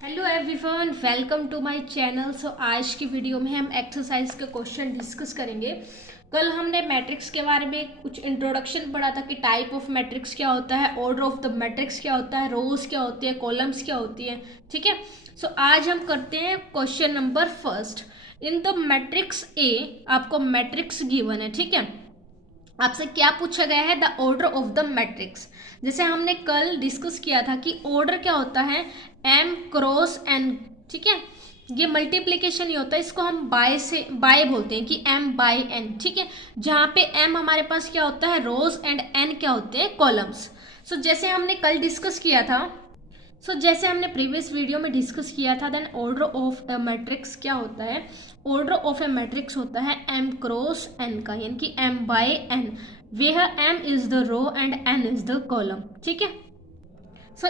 Hello everyone, welcome to my channel. So आज की video में हम एक्सरसाइज के क्वेश्चन डिस्कस करेंगे। कल हमने मैट्रिक्स के बारे में कुछ इंट्रोडक्शन पढ़ा था कि टाइप ऑफ मैट्रिक्स क्या होता है, ऑर्डर ऑफ द मैट्रिक्स क्या होता है, रोज क्या होती है, कॉलम्स क्या होती है। ठीक है। सो आज हम करते हैं question number first. In the matrix A आपको मैट्रिक्स गिवन है। ठीक है। आपसे क्या पूछा गया है, the order of the matrix. जैसे हमने कल डिस्कस किया था कि ऑर्डर क्या होता है, एम क्रॉस एन। ठीक है। ये मल्टीप्लीकेशन ही होता है, इसको हम बाय बोलते हैं कि एम बाय एन। ठीक है। जहाँ पे एम हमारे पास क्या होता है, रोज, एंड एन क्या होते हैं, कॉलम्स। सो जैसे हमने कल डिस्कस किया था, जैसे हमने प्रीवियस वीडियो में डिस्कस किया था, then order of a matrix क्या होता है, ऑर्डर ऑफ ए मैट्रिक्स होता है एम क्रॉस एन का, यानी कि M by N, where M is the row and N is the column. ठीक है।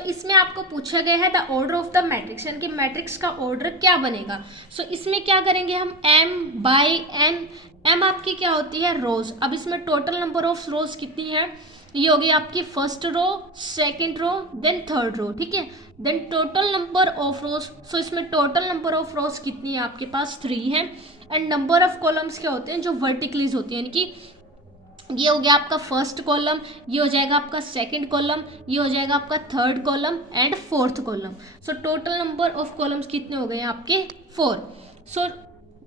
इसमें आपको पूछा गया है the order of the matrix, यानी कि मैट्रिक्स का ऑर्डर क्या बनेगा। इसमें क्या करेंगे हम, एम बाय एन। एम आपकी क्या होती है, रोज। अब इसमें टोटल नंबर ऑफ रोज कितनी है, ये होगी आपकी first row, second row, then third row. ठीक है। Then total number of rows, इसमें टोटल नंबर ऑफ रोज कितनी है आपके पास, 3 है। एंड नंबर ऑफ कॉलम्स क्या होते हैं, जो वर्टिकलीज होती है, यानी कि ये हो गया आपका फर्स्ट कॉलम, ये हो जाएगा आपका सेकंड कॉलम, ये हो जाएगा आपका third column and fourth column. Total number of columns कितने हो गए आपके, 4।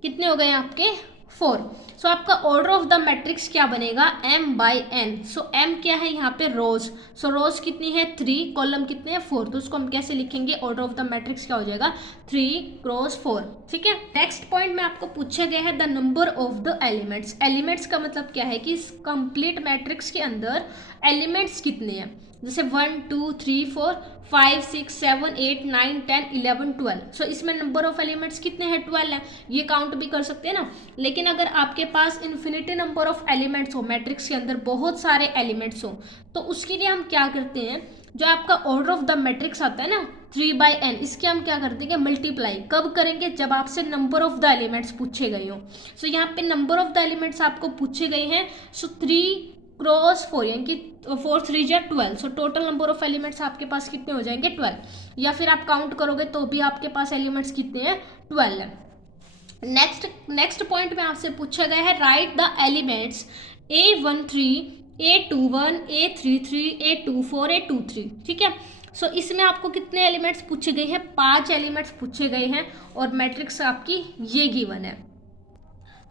कितने हो गए आपके, 4। आपका ऑर्डर ऑफ द मैट्रिक्स क्या बनेगा, m बाई एन। m क्या है यहाँ पे, रोज। रोज कितनी है, 3, कॉलम कितने हैं, 4। तो उसको हम कैसे लिखेंगे, ऑर्डर ऑफ द मैट्रिक्स क्या हो जाएगा, 3 क्रॉस 4। ठीक है। नेक्स्ट पॉइंट में आपको पूछा गया है the number of the elements. Elements का मतलब क्या है कि इस कंप्लीट मैट्रिक्स के अंदर एलिमेंट्स कितने हैं। जैसे 1 2 3 4 5 6 7 8 9 10 11 12। इसमें नंबर ऑफ एलिमेंट्स कितने हैं, 12 है। ये काउंट भी कर सकते हैं ना। लेकिन अगर आपके पास इन्फिनिटी नंबर ऑफ एलिमेंट्स हो, मैट्रिक्स के अंदर बहुत सारे एलिमेंट्स हो, तो उसके लिए हम क्या करते हैं, जो आपका ऑर्डर ऑफ द मैट्रिक्स आता है ना 3 बाई एन, इसके हम क्या करते हैं, मल्टीप्लाई कब करेंगे, जब आपसे नंबर ऑफ द एलिमेंट्स पूछे गए हो। यहाँ पे नंबर ऑफ द एलिमेंट्स आपको पूछे गए हैं। 3 क्रॉस 4, यानी कि 4 3 जा 12। टोटल नंबर ऑफ एलिमेंट्स आपके पास कितने हो जाएंगे, 12। या फिर आप काउंट करोगे तो भी आपके पास एलिमेंट्स कितने हैं, 12 है। नेक्स्ट पॉइंट में आपसे पूछा गया है, right the elements A13 A21 A33 A24 A23। ठीक है। इसमें आपको कितने एलिमेंट्स पूछे गए हैं, 5 एलिमेंट्स पूछे गए हैं, और मैट्रिक्स आपकी ये गिवन है।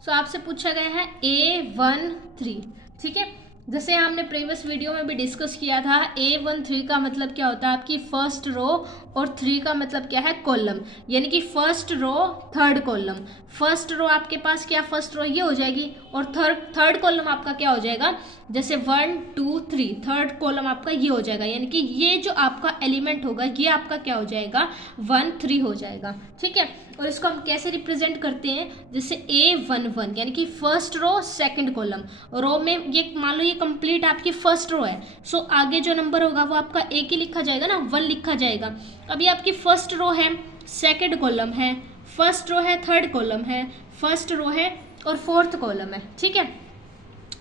आपसे पूछा गया है A13। ठीक है। जैसे हमने प्रीवियस वीडियो में भी डिस्कस किया था, A13 का मतलब क्या होता है, आपकी फर्स्ट रो, और 3 का मतलब क्या है, कॉलम, यानी कि first row third column. First row आपके पास क्या, फर्स्ट रो ये हो जाएगी, और थर्ड कॉलम आपका क्या हो जाएगा, जैसे 1 2 3, थर्ड कॉलम आपका ये हो जाएगा, यानी कि ये जो आपका एलिमेंट होगा ये आपका क्या हो जाएगा, 1 3 हो जाएगा। ठीक है। और इसको हम कैसे रिप्रेजेंट करते हैं, जैसे A11, यानी कि फर्स्ट रो सेकंड कॉलम। रो में ये मान लो ये कंप्लीट आपकी फर्स्ट रो है, आगे जो नंबर होगा वो आपका एक ही लिखा जाएगा ना, 1 लिखा जाएगा। अभी आपकी फर्स्ट रो है, सेकंड कॉलम है, फर्स्ट रो है, थर्ड कॉलम है, फर्स्ट रो है, और फोर्थ कॉलम है। ठीक है।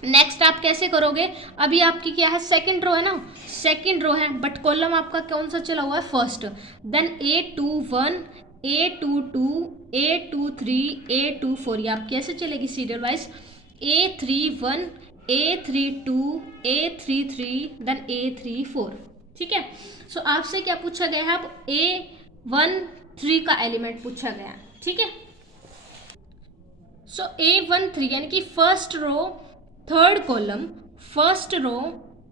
नेक्स्ट आप कैसे करोगे, अभी आपकी क्या है, सेकंड रो है ना, सेकंड रो है, बट कॉलम आपका कौन सा चला हुआ है, first. Then A21 A22 A23 A24, ये आप कैसे चलेगी, serial wise, A31 A32 A33 then A34। ठीक है। आपसे क्या पूछा गया है, अब A13 का एलिमेंट पूछा गया है। ठीक है। A13 यानी कि first row third column, first row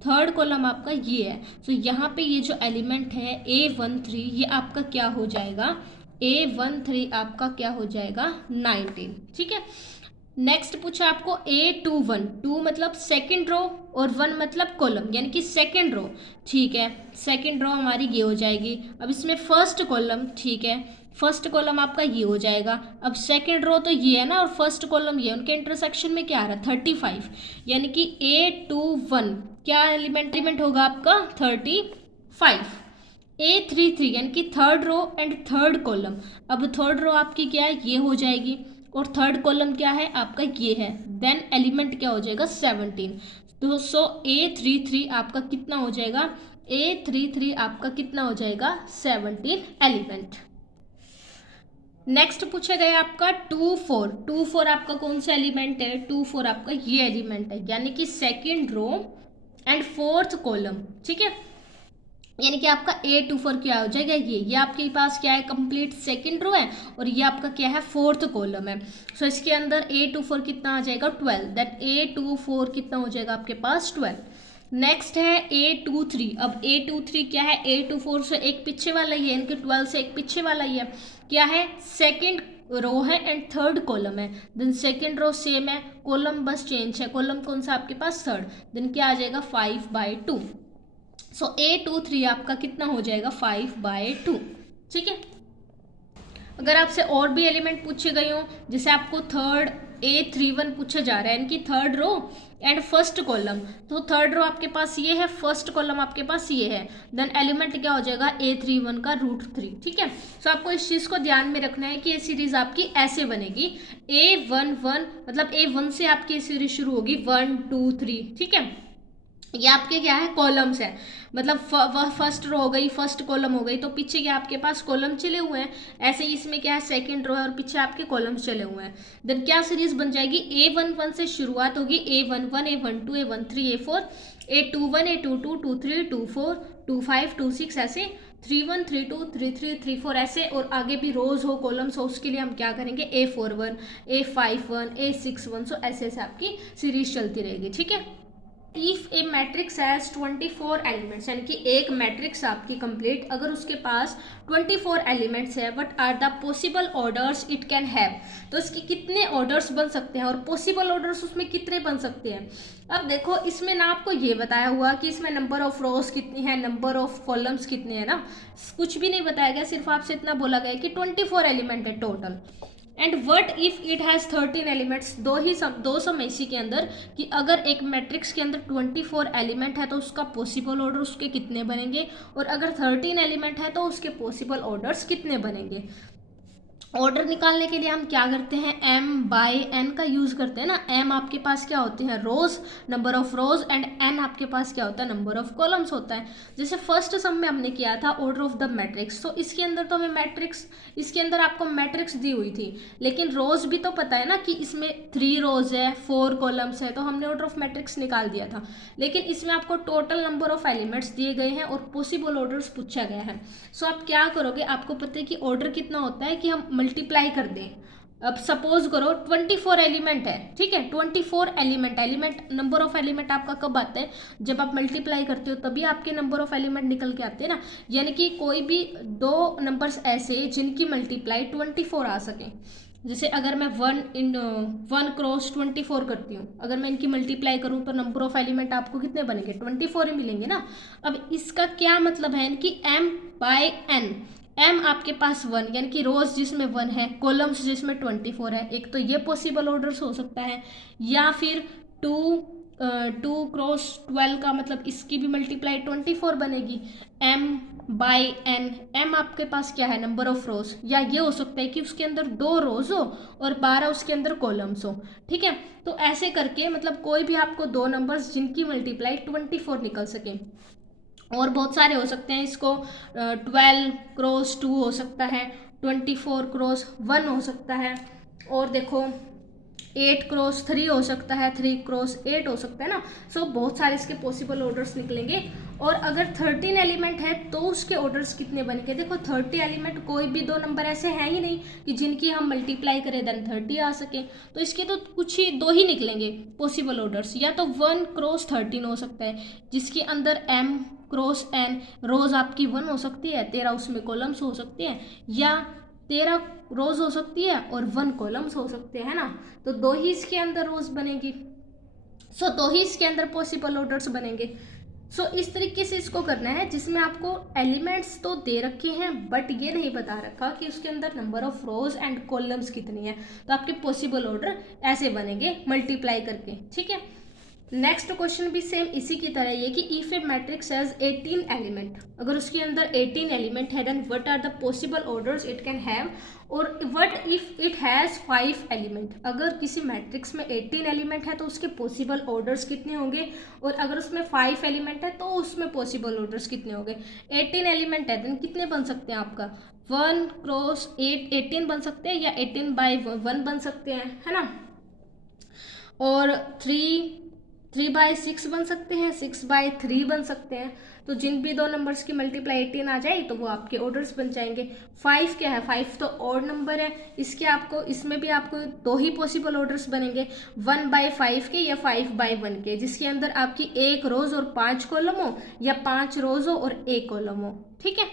third column आपका ये है। यहाँ पे ये जो एलिमेंट है A13, ये आपका क्या हो जाएगा, A13 आपका क्या हो जाएगा, 19। ठीक है। नेक्स्ट पूछा आपको A21, 2 मतलब सेकंड रो, और 1 मतलब कॉलम, यानी कि सेकंड रो। ठीक है। सेकंड रो हमारी ये हो जाएगी। अब इसमें फर्स्ट कॉलम, ठीक है, फर्स्ट कॉलम आपका ये हो जाएगा। अब सेकंड रो तो ये है ना, और फर्स्ट कॉलम ये, उनके इंटरसेक्शन में क्या आ रहा है, 35, यानी कि A21 क्या एलिमेंट होगा आपका, 35। A33 यानी कि third row and third column. अब थर्ड रो आपकी क्या है, ये हो जाएगी, और थर्ड कॉलम क्या है आपका, ये है। देन एलिमेंट क्या हो जाएगा, 17। तो A33 आपका कितना हो जाएगा, A33 आपका कितना हो जाएगा, 17 एलिमेंट। नेक्स्ट पूछा गया आपका 2 4। 2 4 आपका कौन सा एलिमेंट है? 2 4 आपका ये एलिमेंट है, यानी कि second row and fourth column. ठीक है, यानी कि आपका A24 क्या हो जाएगा, ये आपके पास क्या है, कंप्लीट सेकंड रो है, और ये आपका क्या है, फोर्थ कॉलम है। सो इसके अंदर A24 कितना आ जाएगा, 12। दैट A24 कितना हो जाएगा आपके पास, 12। नेक्स्ट है A23। अब A23 क्या है, A24 से एक पीछे वाला ही है, इनके 12 से एक पीछे वाला ही है। क्या है, सेकेंड रो है एंड थर्ड कॉलम है। देन सेकेंड रो सेम है, कॉलम बस चेंज है, कॉलम कौन सा आपके पास, थर्ड। देन क्या आ जाएगा, 5/2। सो A23 आपका कितना हो जाएगा, 5/2। ठीक है, अगर आपसे और भी एलिमेंट पूछे गए हो, जैसे आपको थर्ड A31 पूछा जा रहा है, इनकी third row and first column, तो थर्ड रो आपके पास ये है, फर्स्ट कॉलम आपके पास ये है, देन एलिमेंट क्या हो जाएगा, A31 का √3। ठीक है, सो आपको इस चीज़ को ध्यान में रखना है कि ये सीरीज आपकी ऐसे बनेगी, A11 मतलब A1 से आपकी ये सीरीज शुरू होगी, 1 2 3। ठीक है, ये आपके क्या है, कॉलम्स है, मतलब फर्स्ट रो हो गई, फर्स्ट कॉलम हो गई, तो पीछे क्या आपके पास कॉलम चले हुए हैं। ऐसे ही इसमें क्या है, सेकंड रो है और पीछे आपके कॉलम्स चले हुए हैं। देन क्या सीरीज बन जाएगी, A11 से शुरुआत होगी, A11 A12 A13 A4 A21 A22 23 24 25 26 ऐसे 31 32 33 34 ऐसे, और आगे भी रोज हो, कॉलम्स हो, उसके लिए हम क्या करेंगे, A41 A51 A61। सो ऐसे ऐसे आपकी सीरीज चलती रहेगी। ठीक है, if a matrix has 24 elements, यानी कि एक मैट्रिक्स आपकी कंप्लीट, अगर उसके पास 24 एलिमेंट्स है, what are the possible orders it can have, तो इसके कितने ऑर्डर्स बन सकते हैं और पॉसिबल ऑर्डर्स उसमें कितने बन सकते हैं। अब देखो, इसमें ना आपको ये बताया हुआ कि इसमें नंबर ऑफ रोज कितनी है, नंबर ऑफ कॉलम्स कितने हैं ना, कुछ भी नहीं बताया गया, सिर्फ आपसे इतना बोला गया कि 24 एलिमेंट है total. And what if it has 13 elements, दो समय इसी के अंदर कि अगर एक मैट्रिक्स के अंदर 24 एलिमेंट है तो उसका पॉसिबल ऑर्डर उसके कितने बनेंगे, और अगर 13 एलिमेंट है तो उसके पॉसिबल ऑर्डर्स कितने बनेंगे। ऑर्डर निकालने के लिए हम क्या करते हैं, M/N का यूज करते हैं ना। M आपके पास क्या होते हैं, rows, number of rows, and N आपके पास क्या होता है, नंबर ऑफ कॉलम्स होता है। जैसे फर्स्ट सम में हमने किया था ऑर्डर ऑफ द मैट्रिक्स, तो इसके अंदर तो हमें मैट्रिक्स, इसके अंदर आपको मैट्रिक्स दी हुई थी, लेकिन रोज भी तो पता है ना कि इसमें 3 रोज है 4 कॉलम्स है, तो हमने ऑर्डर ऑफ मैट्रिक्स निकाल दिया था। लेकिन इसमें आपको टोटल नंबर ऑफ एलिमेंट्स दिए गए हैं और पॉसिबल ऑर्डर्स पूछा गया है। सो आप क्या करोगे, आपको पता है कि ऑर्डर कितना होता है कि हम मल्टीप्लाई कर दें। अब सपोज करो 24 एलिमेंट है, ठीक है, 24 एलिमेंट नंबर ऑफ एलिमेंट आपका कब आता है, जब आप मल्टीप्लाई करते हो तभी आपके नंबर ऑफ एलिमेंट निकल के आते हैं ना। यानी कि कोई भी दो नंबर्स ऐसे जिनकी मल्टीप्लाई 24 आ सके, जैसे अगर मैं 1 क्रॉस 24 करती हूँ, अगर मैं इनकी मल्टीप्लाई करूँ तो नंबर ऑफ एलिमेंट आपको कितने बनेंगे, 24 ही मिलेंगे ना। अब इसका क्या मतलब है कि M/N, M आपके पास 1, यानी कि रोज जिसमें 1 है, कॉलम्स जिसमें 24 है, एक तो ये पॉसिबल ऑर्डर्स हो सकता है, या फिर 2 क्रॉस 12 का मतलब इसकी भी मल्टीप्लाई 24 बनेगी। M/N, M आपके पास क्या है, नंबर ऑफ रोज, या ये हो सकता है कि उसके अंदर 2 रोज हो और 12 उसके अंदर कॉलम्स हो। ठीक है, तो ऐसे करके मतलब कोई भी आपको दो नंबर्स जिनकी मल्टीप्लाई 24 निकल सके, और बहुत सारे हो सकते हैं, इसको 12 क्रॉस 2 हो सकता है, 24 क्रॉस 1 हो सकता है, और देखो 8 क्रॉस 3 हो सकता है, 3 क्रॉस 8 हो सकता है ना। सो बहुत सारे इसके पॉसिबल ऑर्डर्स निकलेंगे। और अगर 13 एलिमेंट है तो उसके ऑर्डर्स कितने बनेंगे, देखो 30 एलिमेंट, कोई भी दो नंबर ऐसे हैं ही नहीं कि जिनकी हम मल्टीप्लाई करें देन 30 आ सके, तो इसके तो कुछ ही दो ही निकलेंगे पॉसिबल ऑर्डर्स, या तो 1 क्रॉस 13 हो सकता है जिसके अंदर M क्रॉस N रोज आपकी 1 हो सकती है, 13 उसमें कॉलम्स हो सकते हैं, या 13 रोज हो सकती है और 1 कॉलम्स हो सकते हैं ना, तो दो ही इसके अंदर रोज बनेगी। सो दो ही इसके अंदर पॉसिबल ऑर्डर्स बनेंगे। सो इस तरीके से इसको करना है, जिसमें आपको एलिमेंट्स तो दे रखे हैं बट ये नहीं बता रखा कि उसके अंदर number of rows and columns कितनी है, तो आपके पॉसिबल ऑर्डर ऐसे बनेंगे मल्टीप्लाई करके। ठीक है, नेक्स्ट क्वेश्चन भी सेम इसी की तरह ये कि if a matrix has 18 element, अगर उसके अंदर 18 एलिमेंट है, then what are the possible orders it can have, और what if it has 5 element, अगर किसी मैट्रिक्स में 18 एलिमेंट है तो उसके पॉसिबल ऑर्डर्स कितने होंगे, और अगर उसमें 5 एलिमेंट है तो उसमें पॉसिबल ऑर्डर्स कितने होंगे। 18 एलिमेंट है देन कितने बन सकते हैं आपका 1 क्रॉस 8 18 बन सकते हैं, या 18/1 बन सकते हैं, है ना, और 3/6 बन सकते हैं, 6/3 बन सकते हैं। तो जिन भी दो नंबर्स की मल्टीप्लाई 18 आ जाए तो वो आपके ऑर्डर्स बन जाएंगे। 5 क्या है, 5 तो ऑड नंबर है, इसके आपको इसमें भी आपको दो ही पॉसिबल ऑर्डर्स बनेंगे, 1/5 के या 5/1 के, जिसके अंदर आपकी 1 रोज और 5 कॉलम हो, या 5 रोज हो और 1 कॉलम हो। ठीक है।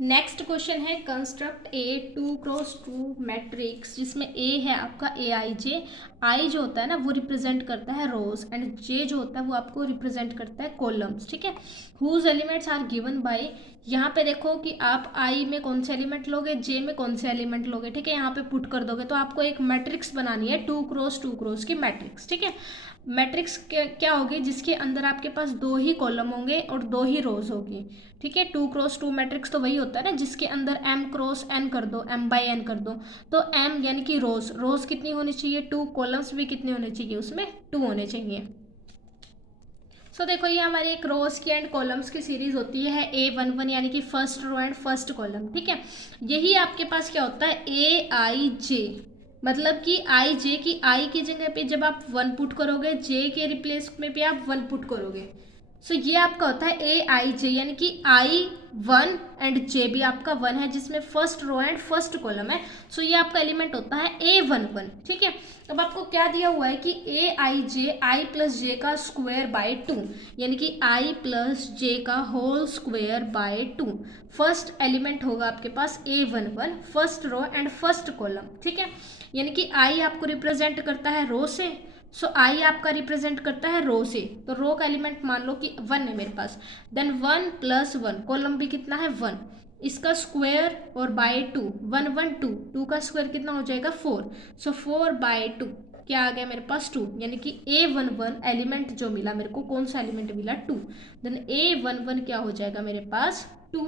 नेक्स्ट क्वेश्चन है कंस्ट्रक्ट ए 2x2 मैट्रिक्स, जिसमें ए है आपका AIJ, आई जो होता है ना वो रिप्रेजेंट करता है रोज, एंड जे जो होता है वो आपको रिप्रेजेंट करता है कॉलम्स। ठीक है। Whose elements are given by, यहाँ पे देखो कि आप आई में कौन से एलिमेंट लोगे, जे में कौन से एलिमेंट लोगे। ठीक है। यहाँ पे पुट कर दोगे तो आपको एक मैट्रिक्स बनानी है 2x2 की मैट्रिक्स। ठीक है। मैट्रिक्स क्या होगी, जिसके अंदर आपके पास दो ही कॉलम होंगे और दो ही रोज होगी। ठीक है। 2x2 मैट्रिक्स तो वही होता है ना जिसके अंदर m क्रॉस n कर दो, m/n कर दो, तो m यानी कि रोज, रोज कितनी होनी चाहिए 2, कॉलम्स भी कितने होने चाहिए उसमें 2 होने चाहिए। सो देखो ये हमारी एक रोज की एंड कॉलम्स की सीरीज होती है A11 यानी कि first row and first column. ठीक है। यही आपके पास क्या होता है AIJ, मतलब कि IJ की आई की जगह पे जब आप 1 पुट करोगे, जे के रिप्लेस में भी आप 1 पुट करोगे। सो ये आपका होता है AIJ, यानी कि I1 एंड J भी आपका 1 है, जिसमें first row and first column है। सो ये आपका एलिमेंट होता है A11। ठीक है। अब आपको क्या दिया हुआ है कि AIJ I प्लस जे का स्क्वायर बाय 2, यानी कि I प्लस जे का whole square by 2। First element होगा आपके पास A11, first row and first column. ठीक है। यानी कि I आपको रिप्रेजेंट करता है रो से, सो आई आपका रिप्रेजेंट करता है रो से, तो रो का एलिमेंट मान लो कि 1 है मेरे पास, देन 1 + 1, कॉलम भी कितना है 1, इसका स्क्वायर और बाय 2, 1 1 2, 2 का स्क्वायर कितना हो जाएगा 4, सो 4/2 क्या आ गया मेरे पास 2, यानी कि A11 एलिमेंट जो मिला मेरे को, कौन सा एलिमेंट मिला 2, देन A11 क्या हो जाएगा मेरे पास 2।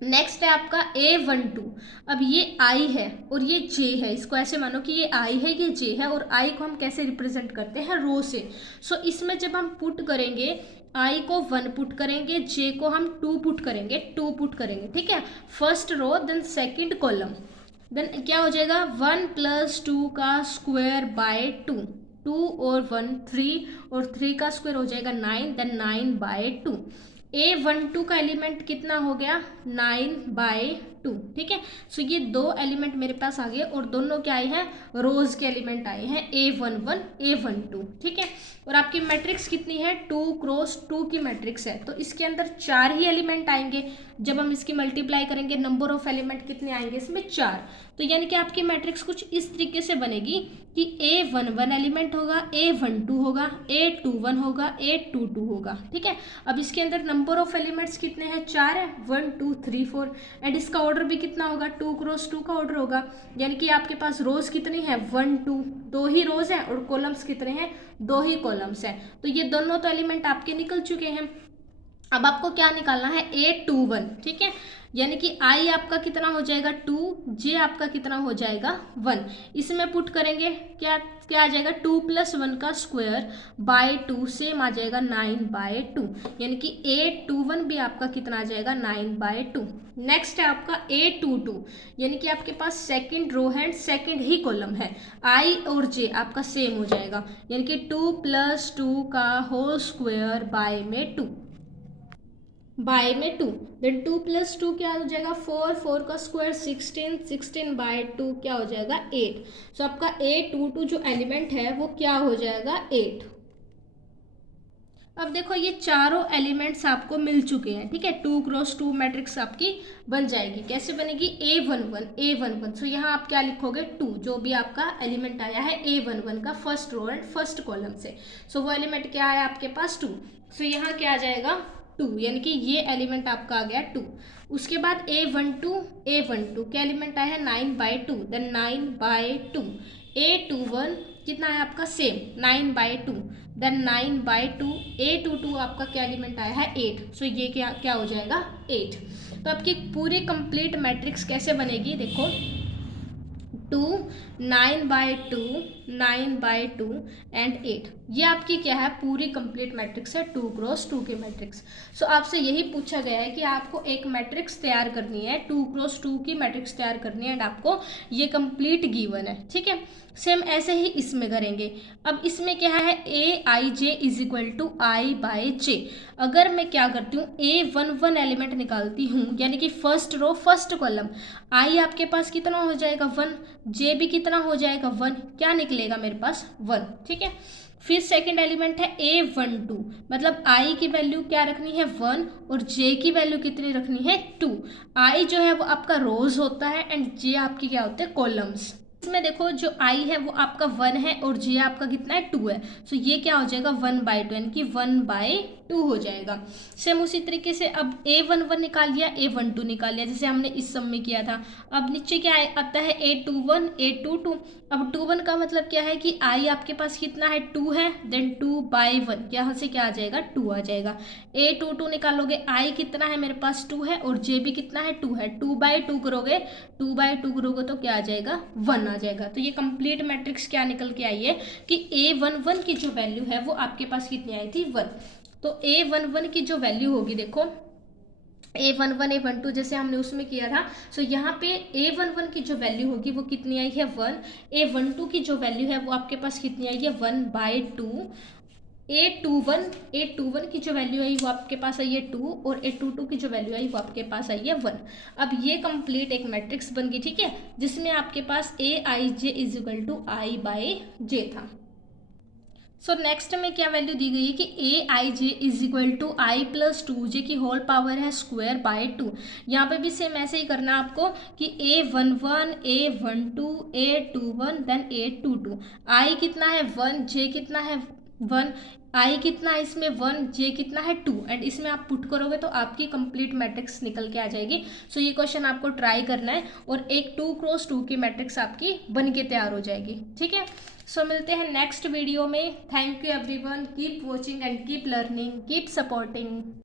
नेक्स्ट है आपका A12। अब ये I है और ये J है, इसको ऐसे मानो कि ये I है ये J है, और I को हम कैसे रिप्रेजेंट करते हैं रो से। सो इसमें जब हम पुट करेंगे I को 1 पुट करेंगे, J को हम 2 पुट करेंगे, 2 पुट करेंगे। ठीक है। First row then second column, then क्या हो जाएगा 1 + 2 का स्क्वायर बाय 2, 2 और 1 3, और 3 का स्क्वायर हो जाएगा 9, देन 9/2। A12 का एलिमेंट कितना हो गया 9/2। ठीक है। सो ये दो एलिमेंट मेरे पास आ गए, और दोनों क्या आए हैं रोज के एलिमेंट आए हैं A11 A12। ठीक है। और आपकी मैट्रिक्स कितनी है 2x2 की मैट्रिक्स है, तो इसके अंदर 4 ही एलिमेंट आएंगे। जब हम इसकी मल्टीप्लाई करेंगे नंबर ऑफ एलिमेंट कितने आएंगे इसमें 4, तो यानी कि आपकी मैट्रिक्स कुछ इस तरीके से बनेगी कि A11 एलिमेंट होगा, A12 होगा, A21 होगा, A22 होगा। ठीक है। अब इसके अंदर नंबर ऑफ एलिमेंट्स कितने हैं 4 है, 1 2 3 4, एंड इसका ऑर्डर भी कितना होगा 2x2 का ऑर्डर होगा, यानी कि आपके पास रोज कितनी है 1 2, 2 ही रोज है, और कॉलम्स कितने हैं 2 ही कॉलम्स हैं। तो ये दोनों तो एलिमेंट आपके निकल चुके हैं। अब आपको क्या निकालना है A21। ठीक है। यानी कि I आपका कितना हो जाएगा 2, J आपका कितना हो जाएगा 1, इसमें पुट करेंगे क्या क्या आ जाएगा 2 + 1 का स्क्वायर बाय 2, सेम आ जाएगा 9/2, यानी कि A21 भी आपका कितना आ जाएगा 9/2। नेक्स्ट है आपका A22, यानी कि आपके पास सेकंड रो है, सेकंड ही कॉलम है, I और J आपका सेम हो जाएगा, यानी कि 2 + 2 का होल स्क्वायर बाय में 2, देन 2 + 2 क्या हो जाएगा 4, 4 का स्क्वायर 16, 16/2 क्या हो जाएगा 8। सो आपका A22 जो एलिमेंट है वो क्या हो जाएगा 8। अब देखो ये चारों एलिमेंट्स आपको मिल चुके हैं। ठीक है। 2x2 मैट्रिक्स आपकी बन जाएगी। कैसे बनेगी A11 सो यहाँ आप क्या लिखोगे 2, जो भी आपका एलिमेंट आया है A11 का first row and first column से, सो वो एलिमेंट क्या है आपके पास 2, सो यहाँ क्या आ जाएगा 2, यानी कि ये एलिमेंट आपका आ गया 2। उसके बाद A12 क्या एलिमेंट आया है 9/2, देन 9/2, A21 कितना है आपका सेम 9/2, देन 9/2 A22 आपका क्या एलिमेंट आया है 8, सो ये क्या क्या हो जाएगा 8। तो आपकी पूरी कंप्लीट मैट्रिक्स कैसे बनेगी देखो, 2 9/2 9/2 एंड 8, ये आपकी क्या है पूरी कंप्लीट मैट्रिक्स है 2 क्रॉस 2 की मैट्रिक्स। सो आपसे यही पूछा गया है कि आपको एक मैट्रिक्स तैयार करनी है 2 क्रॉस 2 की मैट्रिक्स तैयार करनी है एंड आपको ये कंप्लीट गिवन है, ठीक है। सेम ऐसे ही इसमें करेंगे। अब इसमें क्या है Aij is equal to I/J। अगर मैं क्या करती हूँ A11 एलिमेंट निकालती हूँ, यानी कि first row first column, I आपके पास कितना हो जाएगा 1, J भी कितना हो जाएगा 1, क्या निकलेगा मेरे पास 1, ठीक है। फिर सेकंड एलिमेंट है A12, मतलब I की वैल्यू क्या रखनी है 1 और J की वैल्यू कितनी रखनी है 2। I जो है वो आपका रोज होता है एंड J आपकी क्या होते हैं कॉलम्स। इसमें देखो जो I है वो आपका 1 है और J आपका कितना है 2 है, सो ये क्या हो जाएगा 1/2 यानी कि 1/2 हो जाएगा। सेम उसी तरीके से अब A11 निकाल लिया, A12 निकाल लिया, जैसे हमने इस सम में किया था। अब नीचे क्या आता है A21 A22। अब 21 का मतलब क्या है कि I आपके पास कितना है 2 है, देन 2/1 यहाँ से क्या आ जाएगा 2 आ जाएगा। A22 निकालोगे, I कितना है मेरे पास 2 है और J भी कितना है 2 है, 2/2 करोगे, 2/2 करोगे तो क्या आ जाएगा 1 आ जाएगा। तो ये कंप्लीट मैट्रिक्स क्या निकल के आई है कि A11 की जो वैल्यू है वो आपके पास कितनी आई थी 1। तो A11 की जो वैल्यू होगी देखो, A11 A12 जैसे हमने उसमें किया था, सो यहाँ पे A11 की जो वैल्यू होगी वो कितनी आई है 1, A12 की जो वैल्यू है वो आपके पास कितनी आई है 1/2, A21 की जो वैल्यू आई वो आपके पास आई है 2 और A22 की जो वैल्यू आई वो आपके पास आई है 1। अब ये कंप्लीट एक मैट्रिक्स बन गई, ठीक है, जिसमें आपके पास Aij is equal to I/J था। सो नेक्स्ट में क्या वैल्यू दी गई है कि Aij is equal to I+2j की होल पावर है स्क्वायर बाय 2। यहाँ पे भी सेम ऐसे ही करना है आपको कि A11 A12 A21 then A22। I कितना है 1, J कितना है 1, I कितना है इसमें 1, J कितना है 2 एंड इसमें आप पुट करोगे तो आपकी कंप्लीट मैट्रिक्स निकल के आ जाएगी। सो ये क्वेश्चन आपको ट्राई करना है और एक 2 क्रॉस 2 की मैट्रिक्स आपकी बन के तैयार हो जाएगी, ठीक है। सो मिलते हैं नेक्स्ट वीडियो में। Thank you everyone, keep watching and keep learning, keep supporting.